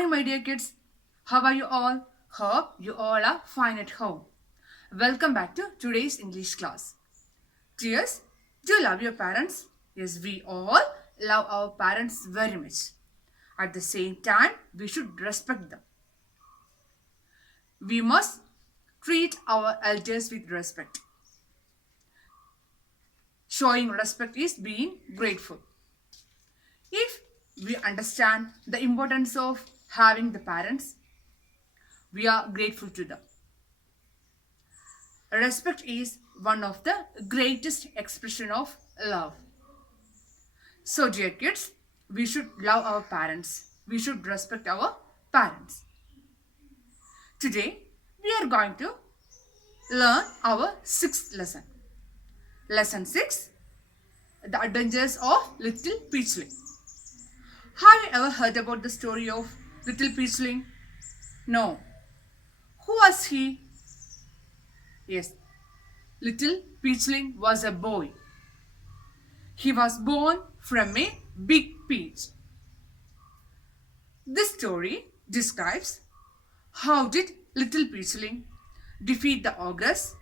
morning, my dear kids. How are you all? Hope you all are fine at home. Welcome back to today's English class. Dears, do you love your parents? Yes, we all love our parents very much. At the same time, we should respect them. We must treat our elders with respect. Showing respect is being grateful. If we understand the importance of having the parents, we are grateful to them. Respect is one of the greatest expression of love. So, dear kids, we should love our parents. We should respect our parents. Today, we are going to learn our sixth lesson. Lesson 6, The Adventures of Little Peachling. Have you ever heard about the story of Little Peachling? No. Who was he? Yes, Little Peachling was a boy. He was born from a big peach. This story describes how did Little Peachling defeat the ogress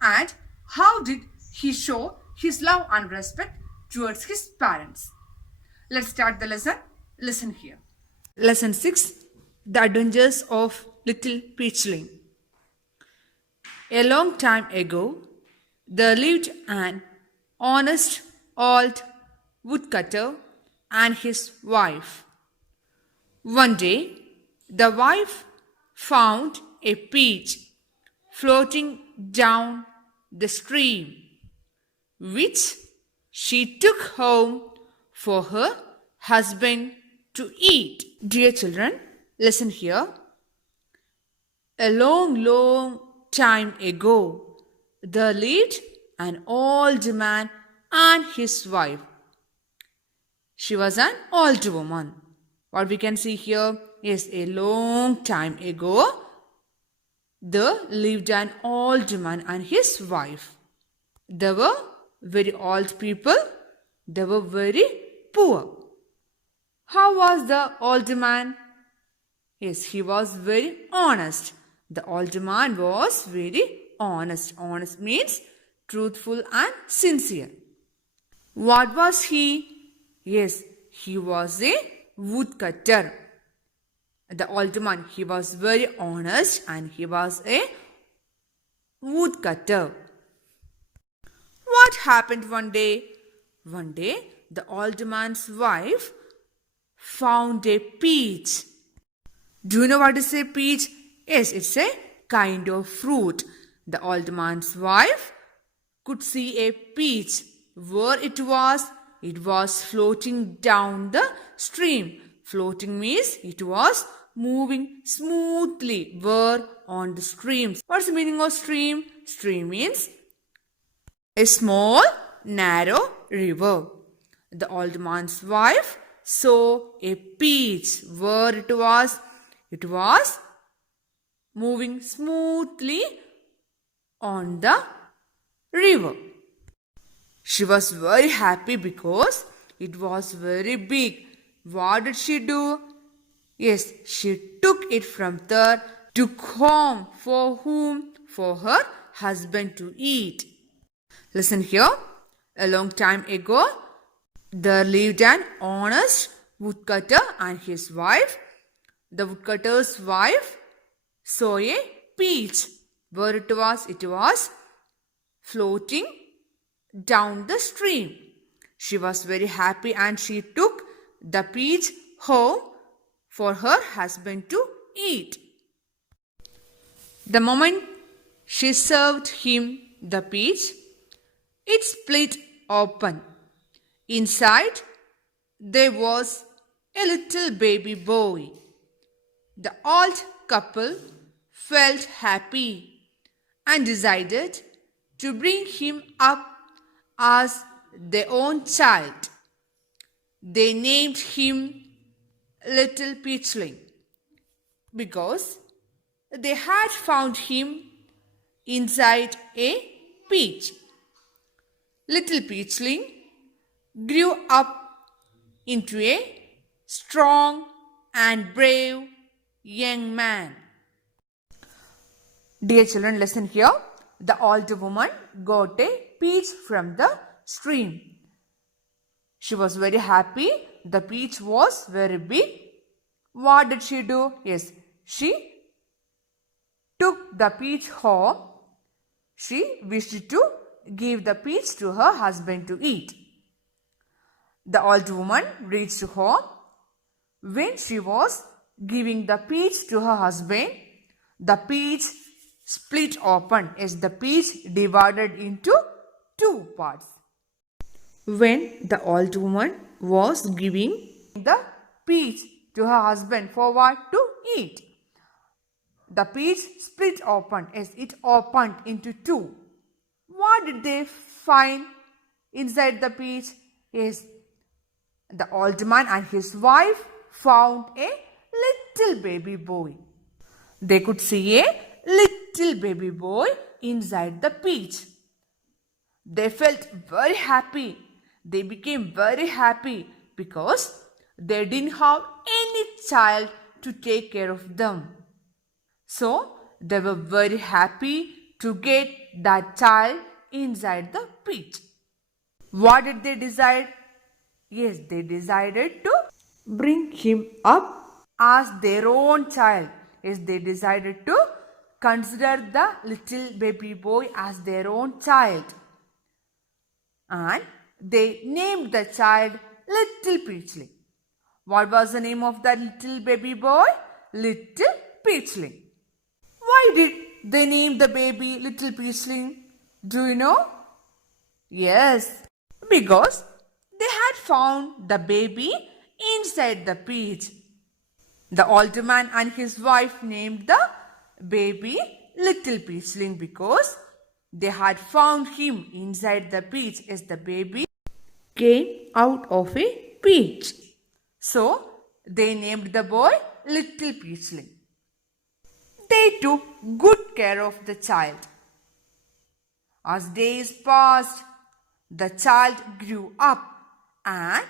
and how did he show his love and respect towards his parents. Let's start the lesson. Listen here. Lesson 6, The Adventures of Little Peachling. A long time ago, there lived an honest old woodcutter and his wife. One day, the wife found a peach floating down the stream, which she took home for her husband to eat. Dear children, listen here. A long time ago, there lived an old man and his wife. She was an old woman. What we can see here is a long time ago, there lived an old man and his wife. They were very old people. They were very poor. How was the old man? Yes, he was very honest. The old man was very honest. Honest means truthful and sincere. What was he? Yes, he was a woodcutter. The old man, he was very honest and he was a woodcutter. What happened one day? One day, the old man's wife found a peach. Do you know what is a peach? Yes, it's a kind of fruit. The old man's wife could see a peach. Where it was floating down the stream. Floating means it was moving smoothly. Where? On the stream. What's the meaning of stream? Stream means a small, narrow river. The old man's wife saw a peach. Where it was moving smoothly on the river. She was very happy because it was very big. What did she do? Yes, she took it from there, took home. For whom? For her husband to eat. Listen here. A long time ago, there lived an honest woodcutter and his wife. The woodcutter's wife saw a peach. Where it was floating down the stream. She was very happy and she took the peach home for her husband to eat. The moment she served him the peach, it split open. Inside, there was a little baby boy. The old couple felt happy and decided to bring him up as their own child. They named him Little Peachling because they had found him inside a peach. Little Peachling grew up into a strong and brave young man. Dear children, listen here. The old woman got a peach from the stream. She was very happy. The peach was very big. What did she do? Yes, she took the peach home. She wished to give the peach to her husband to eat. The old woman reached home. When she was giving the peach to her husband, the peach split open. Yes, the peach divided into two parts. When the old woman was giving the peach to her husband for what? To eat. The peach split open. Yes, it opened into two. What did they find inside the peach? Yes, the old man and his wife found a little baby boy. They could see a little baby boy inside the peach. They felt very happy. They became very happy because they didn't have any child to take care of them. So they were very happy to get that child inside the peach. What did they decide? Yes, they decided to bring him up as their own child. Yes, they decided to consider the little baby boy as their own child. And they named the child Little Peachling. What was the name of that little baby boy? Little Peachling. Why did they name the baby Little Peachling? Do you know? Yes, because they had found the baby inside the peach. The old man and his wife named the baby Little Peachling because they had found him inside the peach as the baby came out of a peach. So they named the boy Little Peachling. They took good care of the child. As days passed, the child grew up and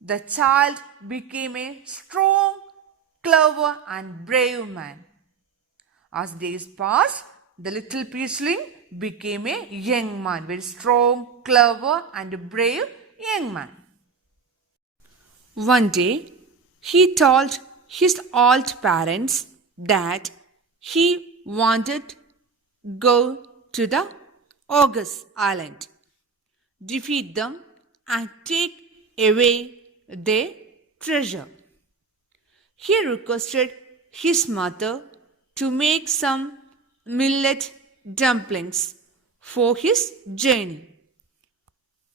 the child became a strong, clever and brave man. As days passed, the little peachling became a young man, very strong, clever and brave young man. One day, he told his old parents that he wanted go to the August Island, defeat them and take away their treasure. He requested his mother to make some millet dumplings for his journey.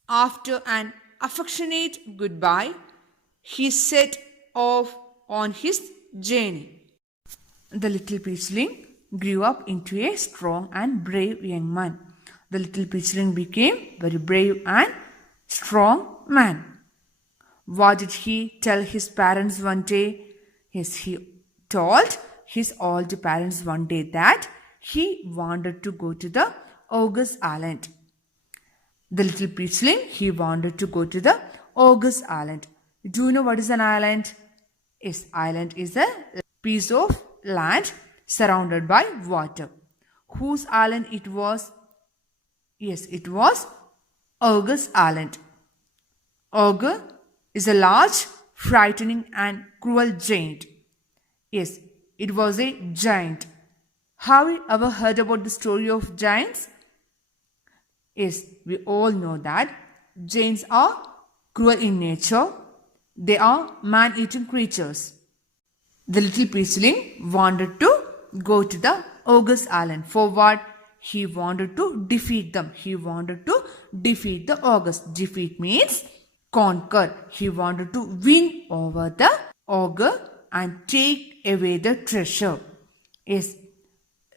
After an affectionate goodbye, he set off on his journey. The little peachling grew up into a strong and brave young man. The little peachling became very brave and strong man. What did he tell his parents one day? Yes, he told his old parents one day that he wanted to go to the August Island. The little peachling, he wanted to go to the August Island. Do you know what is an island? Yes, island is a piece of land surrounded by water. Whose island it was? Yes, it was August Island. Ogre is a large, frightening and cruel giant. Yes, it was a giant. Have you ever heard about the story of giants? Yes, we all know that giants are cruel in nature. They are man-eating creatures. The little peachling wanted to go to the August Island. For what? He wanted to defeat them. He wanted to defeat the August. Defeat means conquer. He wanted to win over the ogre and take away the treasure. Yes,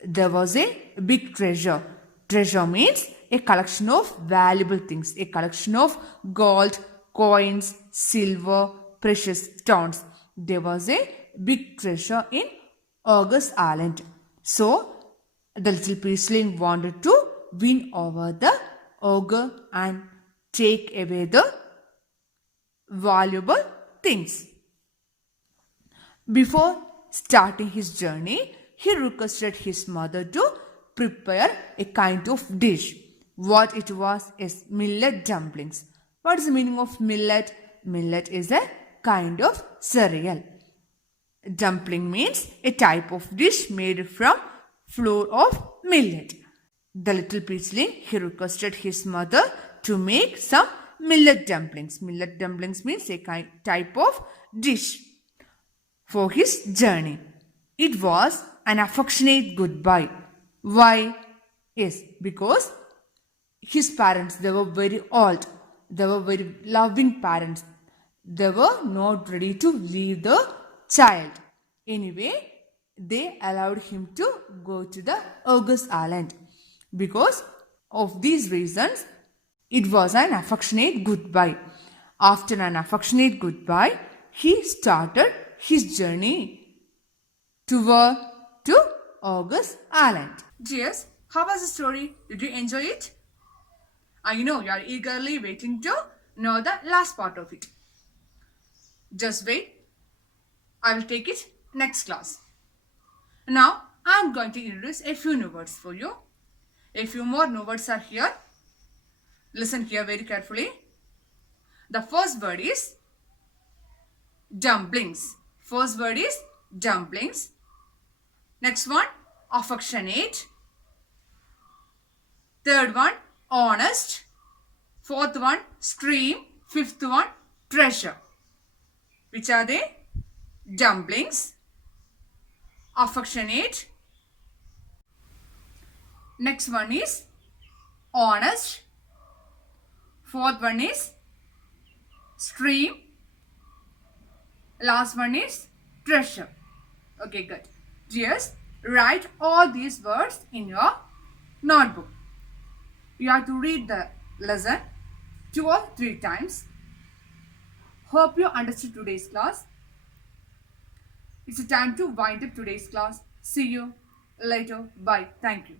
there was a big treasure. Treasure means a collection of valuable things. A collection of gold, coins, silver, precious stones. There was a big treasure in August Island. So, the little peachling wanted to win over the ogre and take away the valuable things. Before starting his journey, he requested his mother to prepare a kind of dish. What it was is millet dumplings. What is the meaning of millet? Millet is a kind of cereal. Dumpling means a type of dish made from flour of millet. The little peachling, he requested his mother to make some millet dumplings. Millet dumplings means a type of dish for his journey. It was an affectionate goodbye. Why? Yes, because his parents, they were very old. They were very loving parents. They were not ready to leave the child. Anyway, they allowed him to go to the August Island. Because of these reasons, it was an affectionate goodbye. After an affectionate goodbye, he started his journey to August Island. Dears, how was the story? Did you enjoy it? I know you are eagerly waiting to know the last part of it. Just wait. I will take it next class. Now, I am going to introduce a few new words for you. A few more new words are here. Listen here very carefully. The first word is dumplings. First word is dumplings. Next one, affectionate. Third one, honest. Fourth one, stream. Fifth one, treasure. Which are they? Dumplings, affectionate. Next one is honest. Fourth one is stream. Last one is treasure. Okay, good. Just write all these words in your notebook. You have to read the lesson 2 or 3 times. Hope you understood today's class. It's a time to wind up today's class. See you later. Bye. Thank you.